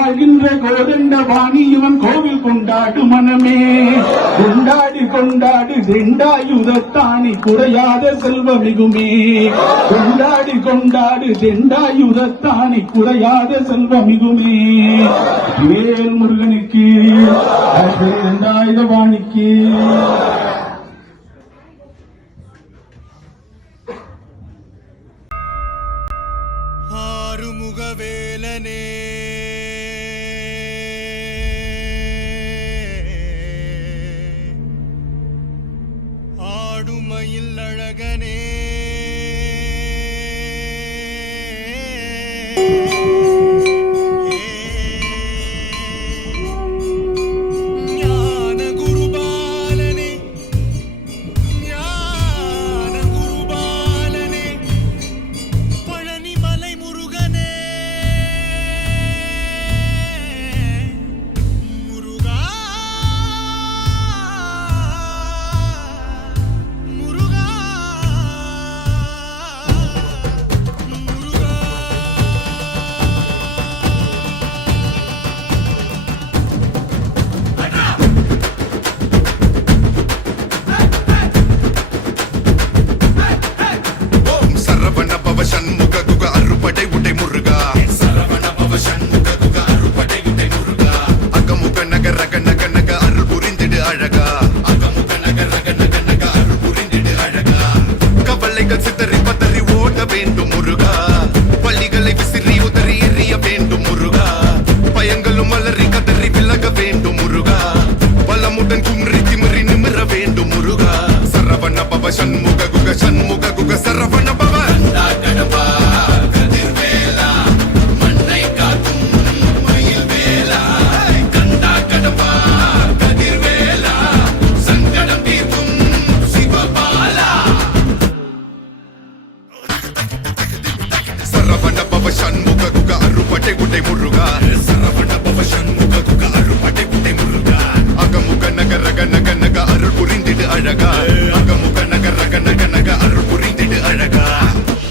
வாழ்கின்ற கோதண்ட வாணி இவன் கோவில் கொண்டாடு மனமே. கொண்டாடு கொண்டாடு தெண்டாயுதத்தானி குறையாத செல்வமிகுமே. கொண்டாடு கொண்டாடு தெண்டாயுதத்தானி குறையாத செல்வமிகுமே. வேல் முருகனுக்கு தெண்டாயுதவாணிக்கு. ஆறுமுகவேலனே ஆடுமயில் அழகனே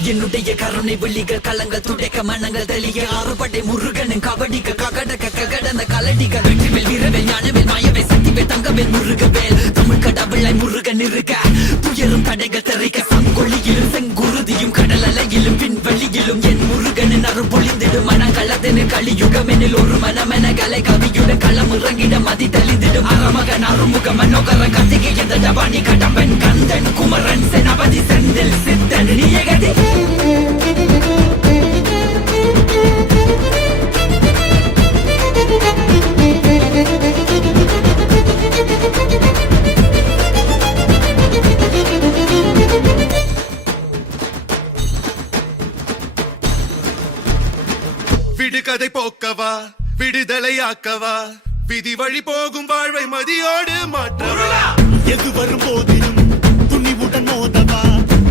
என்னுடைய கருணை வெள்ளிகள் களங்கள் துடைக்க மனங்கள் தெளிய ஆறுபடை முருகனின் கபடிக்க ககடக்க ககடந்த கலடிகள் வெற்றிவேல் வீரவேல் ஞானவேல் மாயவேல் சக்திவேல் தங்கவேல் முருகவேல் தமிழ் கடவுளை முருகன் இருக்க துயரும் தடைகள் தெரிக்க சங்கொழியிலும் செங்குருதியும் கடல் அலையிலும் விண்வெளியிலும் என் முருகனின் அருள் பொழிந்திடும் மனங்களதென கலியுகமெனில் ஒரு மனமென கலை கவியுடன் களம் இறங்கிட மதி தெளிந்திடும் அறமகன் அருமுக மனோகர கத்திகை எந்த டபானி கடம்பன் கந்தன் குமரன் செனபதி செந்தில் சித்தன் நியகதி விடுகதை போக்கவா விடுதலையாக்கவா விதி வழி போகும் வாழ்வை மதியோடு மாற்றவா எது வரும் போதிலும் துணிவுடன் மோதவா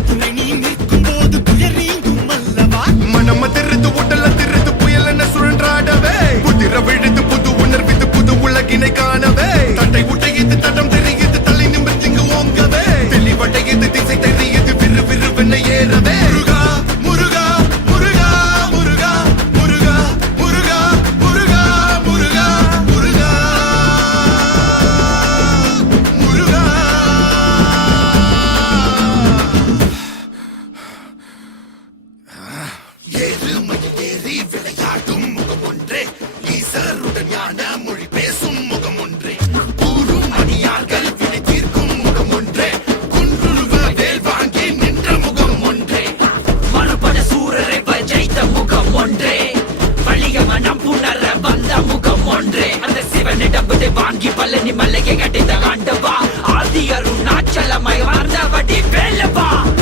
துணை நீ நிற்கும் போது துயர் நீங்கும் அல்லவா மனம் திருத்து உடல திருத்து புயல் என சுழன்றாடவே புதிர விழுந்து புது உணர்வித்து புது உலகினை காணவே தட்டை உடையது தடம் தெரியுது தலை நிமிர்த்திங்கு ஓங்கவே தெளிவடையது திசை தெரியுது விறு விறுவென ஏறவே முருகா முருகா முருகா முருகா முருகா முருகா முருகா முருகா முருகா ஏறுமையில் ஏறி விளையாடும் முகம் ஒன்றே ஈசருடன் ஞான மொழி பேசும் முகம் ஒன்றே கூறும் அடியார்கள் வினை தீர்க்கும் முகம் ஒன்றே குன்றுருவ வேல் வாங்கி நின்ற முகம் ஒன்றே மறுபட சூரரை ஜெயித்த முகம் ஒன்றே வழிய மனம் புணர வந்த முகம் ஒன்றே அந்த சிவனிடம் விதை வாங்கி பழனி மலையை கட்டித்த ஆண்டவா